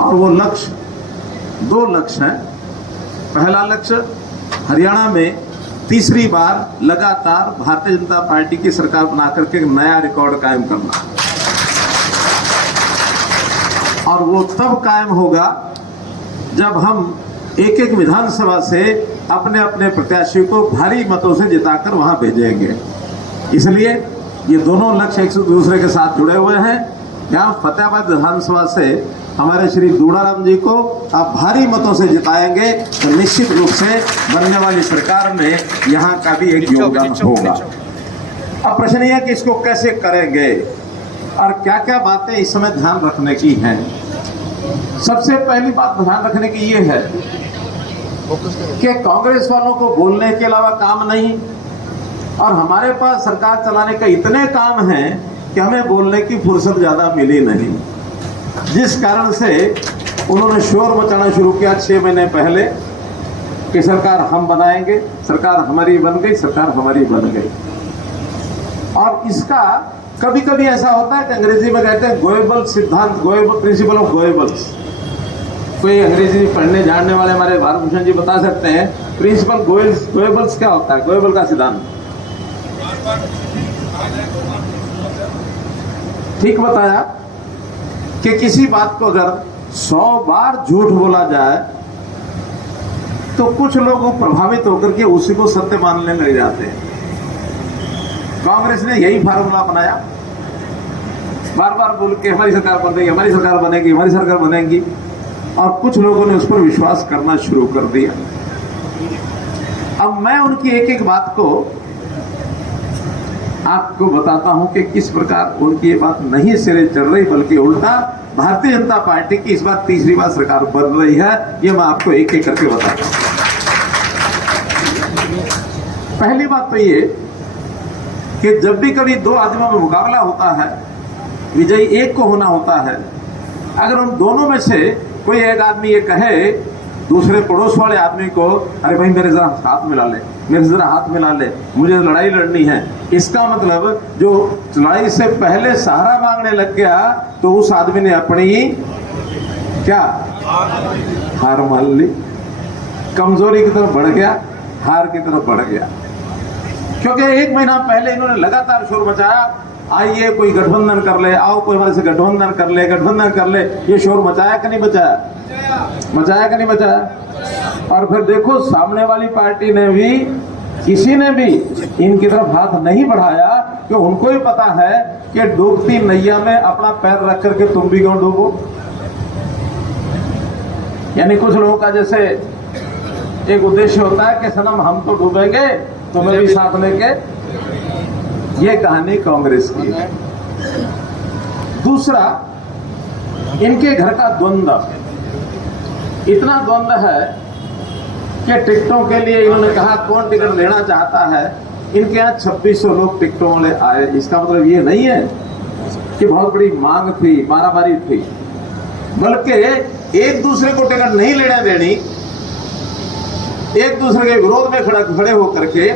और वो लक्ष्य, दो लक्ष्य हैं। पहला लक्ष्य हरियाणा में तीसरी बार लगातार भारतीय जनता पार्टी की सरकार बना करके एक नया रिकॉर्ड कायम करना, और वो तब कायम होगा जब हम एक एक विधानसभा से अपने अपने प्रत्याशी को भारी मतों से जिताकर वहां भेजेंगे। इसलिए ये दोनों लक्ष्य एक दूसरे के साथ जुड़े हुए हैं। यहाँ फतेहाबाद विधानसभा से हमारे श्री दूड़ाराम जी को आप भारी मतों से जिताएंगे तो निश्चित रूप से बनने वाली सरकार में यहाँ का भी एक योगदान होगा। अब प्रश्न यह है कि इसको कैसे करेंगे और क्या क्या बातें इस समय ध्यान रखने की हैं। सबसे पहली बात ध्यान रखने की ये है कि कांग्रेस वालों को बोलने के अलावा काम नहीं, और हमारे पास सरकार चलाने का इतने काम हैं कि हमें बोलने की फुर्सत ज्यादा मिली नहीं, जिस कारण से उन्होंने शोर मचाना शुरू किया 6 महीने पहले कि सरकार हम बनाएंगे, सरकार हमारी बन गई, सरकार हमारी बन गई। और इसका कभी कभी ऐसा होता है कि अंग्रेजी में कहते हैं गोएबल सिद्धांत, गोएबल प्रिंसिपल ऑफ गोएबल्स। कोई अंग्रेजी पढ़ने जानने वाले हमारे भारत भूषण जी बता सकते हैं प्रिंसिपल गोएबल्स क्या होता है, गोएबल का सिद्धांत। ठीक बताया कि किसी बात को अगर 100 बार झूठ बोला जाए तो कुछ लोग प्रभावित होकर के उसी को सत्य मानने लग जाते हैं। कांग्रेस ने यही फार्मूला बनाया, बार बार बोल के हमारी सरकार बन रही है, हमारी सरकार बनेगी, हमारी सरकार बनेगी, और कुछ लोगों ने उस पर विश्वास करना शुरू कर दिया। अब मैं उनकी एक एक बात को आपको बताता हूं कि किस प्रकार उनकी ये बात नहीं सिरे चढ़ रही, बल्कि उल्टा भारतीय जनता पार्टी की इस बार तीसरी बार सरकार बन रही है। ये मैं आपको एक एक करके बताता हूं। पहली बात तो ये कि जब भी कभी दो आदमियों में मुकाबला होता है, विजयी एक को होना होता है। अगर उन दोनों में से कोई एक आदमी ये कहे दूसरे पड़ोस वाले आदमी को, अरे भाई मेरे जरा हाथ मिला ले, मेरे से जरा हाथ मिला ले, मुझे लड़ाई लड़नी है, इसका मतलब जो लड़ाई से पहले सहारा मांगने लग गया तो उस आदमी ने अपनी क्या हार मान ली, कमजोरी की तरफ बढ़ गया, हार की तरफ बढ़ गया। क्योंकि 1 महीना पहले इन्होंने लगातार शोर मचाया, आइए कोई गठबंधन कर ले, आओ कोई हमारे से गठबंधन कर ले, गठबंधन कर ले। ये शोर मचाया कि नहीं मचाया? मचाया कि नहीं मचाया? और फिर देखो सामने वाली पार्टी ने भी, किसी ने भी इनकी तरफ हाथ नहीं बढ़ाया, कि उनको ही पता है कि डूबती नैया में अपना पैर रख करके तुम भी क्यों डूबो। यानी कुछ लोगों का जैसे एक उद्देश्य होता है कि सनम हम तो डूबेंगे, तुम्हें भी साथ लेके। ये कहानी कांग्रेस की है। दूसरा, इनके घर का द्वंद्व, इतना द्वंद्व है कि टिकटों के लिए इन्होंने कहा कौन टिकट लेना चाहता है। इनके यहाँ 2600 लोग टिकटों वाले आए। इसका मतलब ये नहीं है कि बहुत बड़ी मांग थी, मारामारी थी, बल्कि एक दूसरे को टिकट नहीं लेने देनी, एक दूसरे के विरोध में खड़े होकर के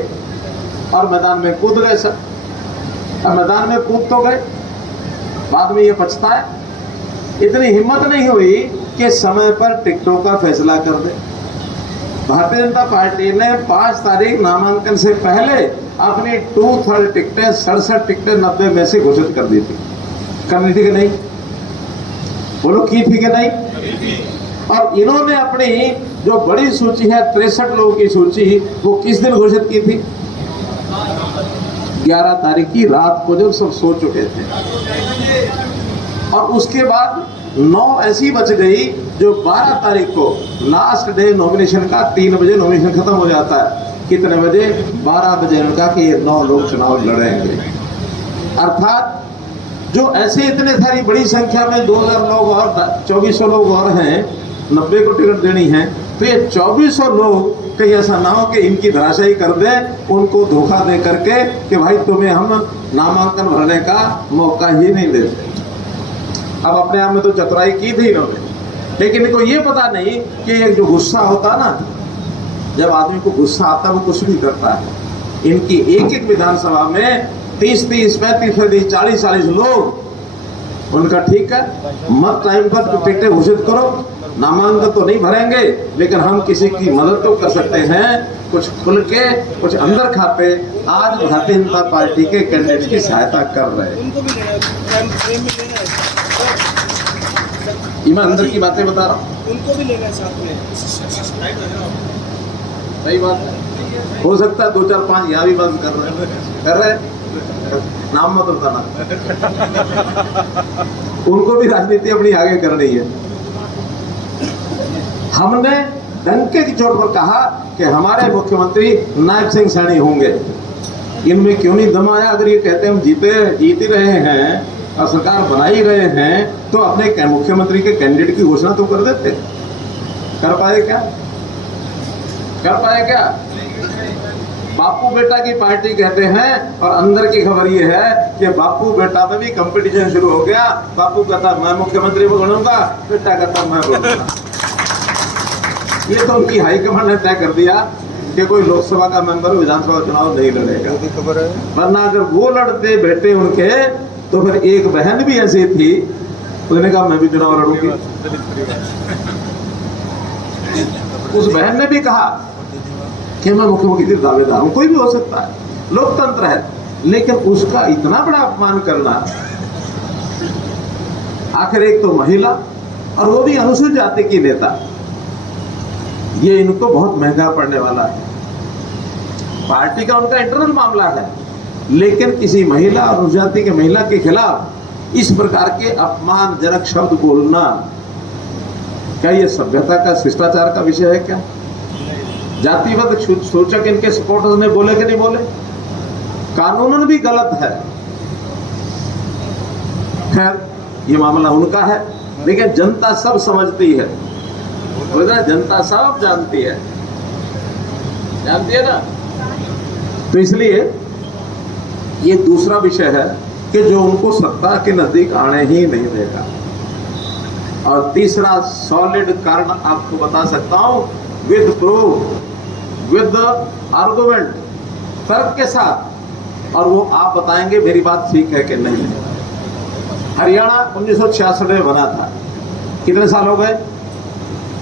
और मैदान में कूद गए सब। अब मैदान में कूद तो गए, बाद में ये पछताए। इतनी हिम्मत नहीं हुई कि समय पर टिकटों का फैसला कर दे। भारतीय जनता पार्टी ने 5 तारीख नामांकन से पहले अपनी 2/3 टिकटें, 67 टिकटें 90 में से घोषित कर दी थी। करनी थी कि नहीं? बोलो, की थी कि नहीं? और इन्होंने अपनी जो बड़ी सूची है 63 लोगों की सूची, वो किस दिन घोषित की थी? 11 तारीख की रात को, जब सब सो चुके थे। और उसके बाद 9 ऐसी बच गई जो 12 तारीख को लास्ट डे नॉमिनेशन का, 3 बजे नॉमिनेशन खत्म हो जाता है। कितने बजे? 12 बजे उनका कि ये 9 लोग चुनाव लड़ेंगे। अर्थात जो ऐसे इतने सारी बड़ी संख्या में 2000 लोग और 2400 लोग और हैं, 90 को टिकट देनी है, तो ये 2400 लोग कहीं ऐसा ना हो कि इनकी धराशायी कर दे, उनको धोखा दे करके कि भाई तुम्हें हम नामांकन भरने का मौका ही नहीं देते। अब अपने आप में तो चतुराई की थी इन्होंने, लेकिन इनको ये पता नहीं कि एक जो गुस्सा होता ना, जब आदमी को गुस्सा आता है वो कुछ भी करता है। इनकी एक एक विधानसभा में 30-30, 35-35, 40-40 लोग उनका ठीक है, मत टाइम पर टिकटें घोषित करो, नामांकन तो नहीं भरेंगे लेकिन हम किसी की मदद तो कर सकते हैं, कुछ खुल के कुछ अंदर खाते आज भारतीय जनता पार्टी के कैंडिडेट की सहायता कर रहे हैं। उनको भी लेना है, मैं अंदर की बातें बता रहा हूँ, उनको भी लेना है साथ में। सही बात है, हो सकता है 2 4 5 यहाँ भी बंद कर रहे हैं, नाम मत बताना। उनको भी राजनीति अपनी आगे करनी है। हमने डंके की चोट पर कहा कि हमारे मुख्यमंत्री नायब सिंह सैनी होंगे। इनमें क्यों नहीं दम आया? अगर ये कहते हम जीत ही रहे हैं और सरकार बना ही रहे हैं तो अपने मुख्यमंत्री के कैंडिडेट की घोषणा तो कर देते। कर पाए क्या? कर पाए क्या? बापू बेटा की पार्टी कहते हैं और अंदर की खबर ये है कि बापू बेटा में भी कंपटीशन शुरू हो गया। बापू कहता मैं मुख्यमंत्री बनूंगा, बेटा कहता मैं बनूंगा। ये तो उनकी हाईकमांड ने तय कर दिया कि कोई लोकसभा का मेंबर विधानसभा चुनाव नहीं लड़ेगा। वरना अगर वो लड़ते बेटे उनके तो फिर एक बहन भी ऐसी थी, उसने कहा मैं भी चुनाव लड़ूंगी। उस बहन ने भी कहा कि मैं मुख्यमंत्री दावेदार हूं। कोई भी हो सकता है, लोकतंत्र है, लेकिन उसका इतना बड़ा अपमान करना, आखिर एक तो महिला और वो भी अनुसूचित जाति की नेता, ये इनको बहुत महंगा पड़ने वाला है। पार्टी का उनका इंटरनल मामला है, लेकिन किसी महिला और अनुसूचित जाति की महिला के खिलाफ इस प्रकार के अपमानजनक शब्द बोलना, क्या ये सभ्यता का शिष्टाचार का विषय है? क्या जातिवाद सूचक इनके सपोर्टर्स ने बोले कि नहीं बोले? कानूनन भी गलत है। खैर ये मामला उनका है, लेकिन जनता सब समझती है, जनता सब जानती है ना। तो इसलिए ये दूसरा विषय है कि जो उनको सत्ता के नजदीक आने ही नहीं देगा। और तीसरा सॉलिड कारण आपको बता सकता हूं, विद प्रूफ, विद आर्गुमेंट, तर्क के साथ, और वो आप बताएंगे मेरी बात ठीक है कि नहीं। हरियाणा 1966 में बना था, कितने साल हो गए?